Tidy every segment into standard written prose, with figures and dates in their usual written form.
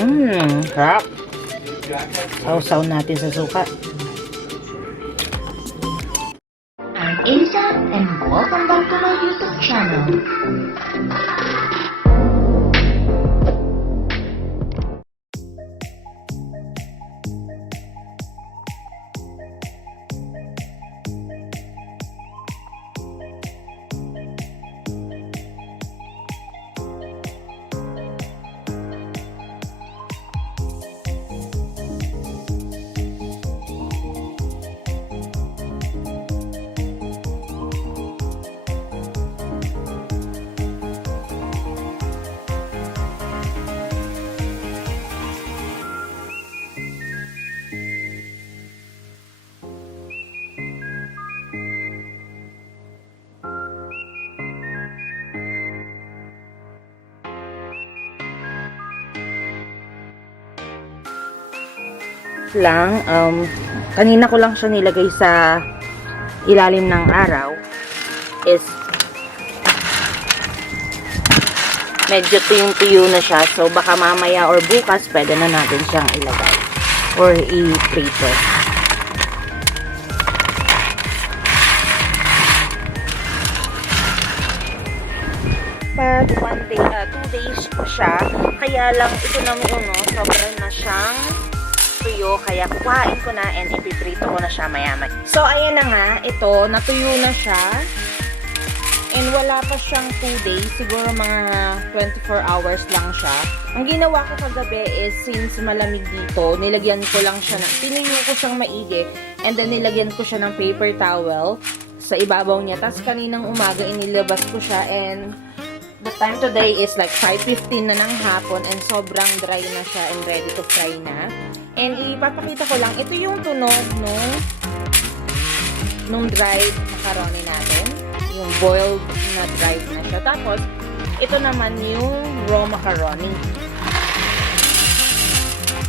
Sarap. Sausaw natin sa suka. I'm Aiza and welcome back to my YouTube channel. Kanina ko lang siya nilagay sa ilalim ng araw is medyo tuyong-tuyo na siya, so baka mamaya or bukas pwede na natin siyang ilagay or i-prito. Pag 2 days po siya, kaya lang ito naman sobrang na siyang tuyo, kaya kuhain ko na and ipiprito ko na siya maya-maya. So, ayan na nga, ito, natuyo na siya. And wala pa siyang 2 days, siguro mga 24 hours lang siya. Ang ginawa ko kagabi is, since malamig dito, nilagyan ko lang siya tinuyo ko siyang maigi, and then nilagyan ko siya ng paper towel sa ibabaw niya. Tapos kaninang umaga, inilabas ko siya, and the time today is like 5:15 na ng hapon, and sobrang dry na siya and ready to fry na. And ipapakita ko lang, ito yung tunog nung dried macaroni natin. Yung boiled na dried na siya. Tapos, ito naman yung raw macaroni.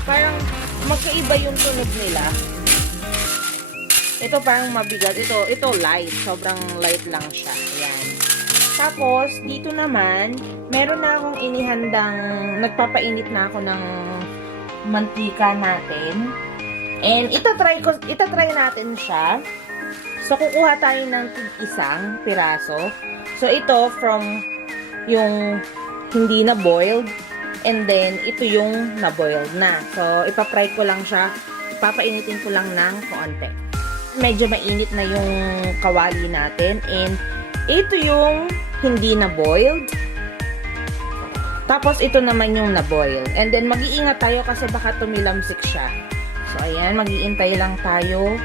Parang magkaiba yung tunog nila. Ito parang mabigat. Ito light. Sobrang light lang siya. Ayan. Tapos, dito naman, meron na akong inihandang, nagpapainit na ako ng mantika natin. And itatry natin siya. So, kukuha tayo ng isang piraso. So, ito from yung hindi na boiled. And then, ito yung na-boiled na. So, ipapry ko lang siya. Ipapainitin ko lang ng konti. Medyo mainit na yung kawali natin. And, ito yung hindi na-boiled. Tapos, ito naman yung na-boil. And then, mag-iingat tayo kasi baka tumilamsik siya. So, ayan. Mag-iintay lang tayo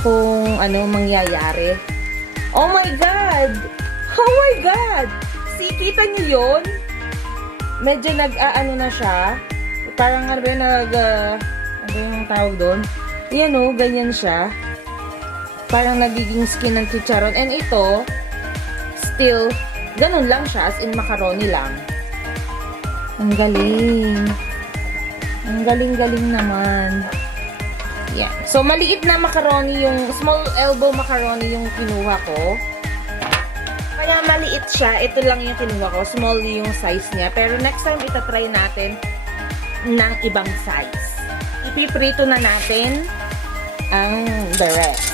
kung ano mangyayari. Oh my God! Oh my God! See, kita nyo yun? Medyo nag-ano na siya. Parang ano yung tawag doon? Yan o, ganyan siya. Parang nagiging skin ng chicharon. And ito, still, ganun lang siya. As in, macaroni lang. Ang galing. Ang galing-galing naman. Yan. So, maliit na macaroni yung, small elbow macaroni yung kinuha ko. Kaya maliit siya. Ito lang yung kinuha ko. Small yung size niya. Pero next time, itatry natin ng ibang size. Ipiprito na natin ang the rest.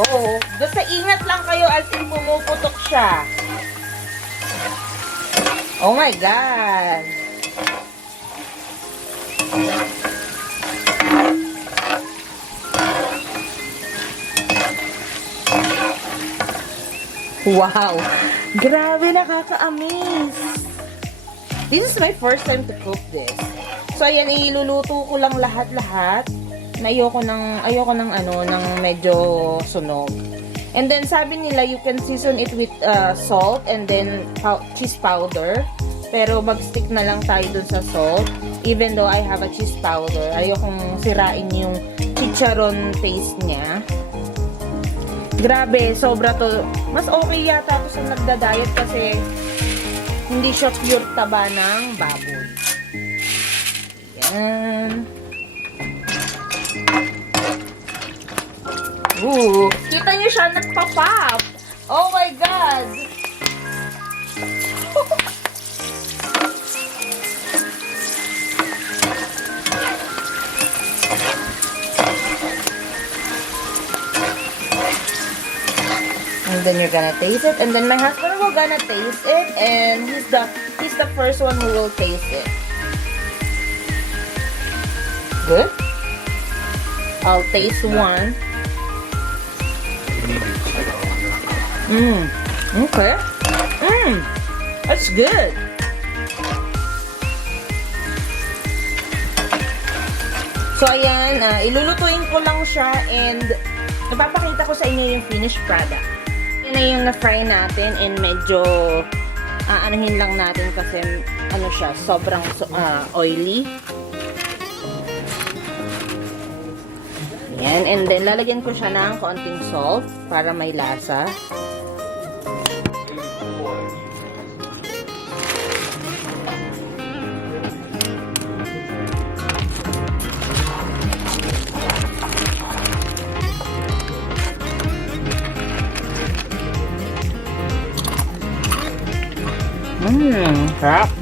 Oo. Basta ingat lang kayo as in pumuputok siya. Oh my God. Wow. Grabe, nakaka-amaze. This is my first time to cook this. So, ayan, iluluto ko lang lahat-lahat. Ayoko ng medyo sunog. And then, sabi nila, you can season it with salt and then cheese powder. Pero, mag-stick na lang tayo dun sa salt. Even though I have a cheese powder, ayokong sirain yung chicharon taste niya. Grabe, sobra to. Mas okay yata to sa nagda-diet kasi hindi siya pure taba ng baboy. Yan. Ooh, kita niyo siya, nagpa-pop. Oh my God! And then you're gonna taste it, and then my husband will gonna taste it, and he's the first one who will taste it. Good? I'll taste one. Okay. That's good. So, ayan, ilulutuin ko lang siya, and napapakita ko sa inyo yung finished product. Yan na yung na-fry natin, and medyo aanahin lang natin kasi ano siya, sobrang oily. Yan, and then lalagyan ko siya ng konting salt para may lasa. Sarap.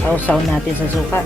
Sausaw natin sa suka.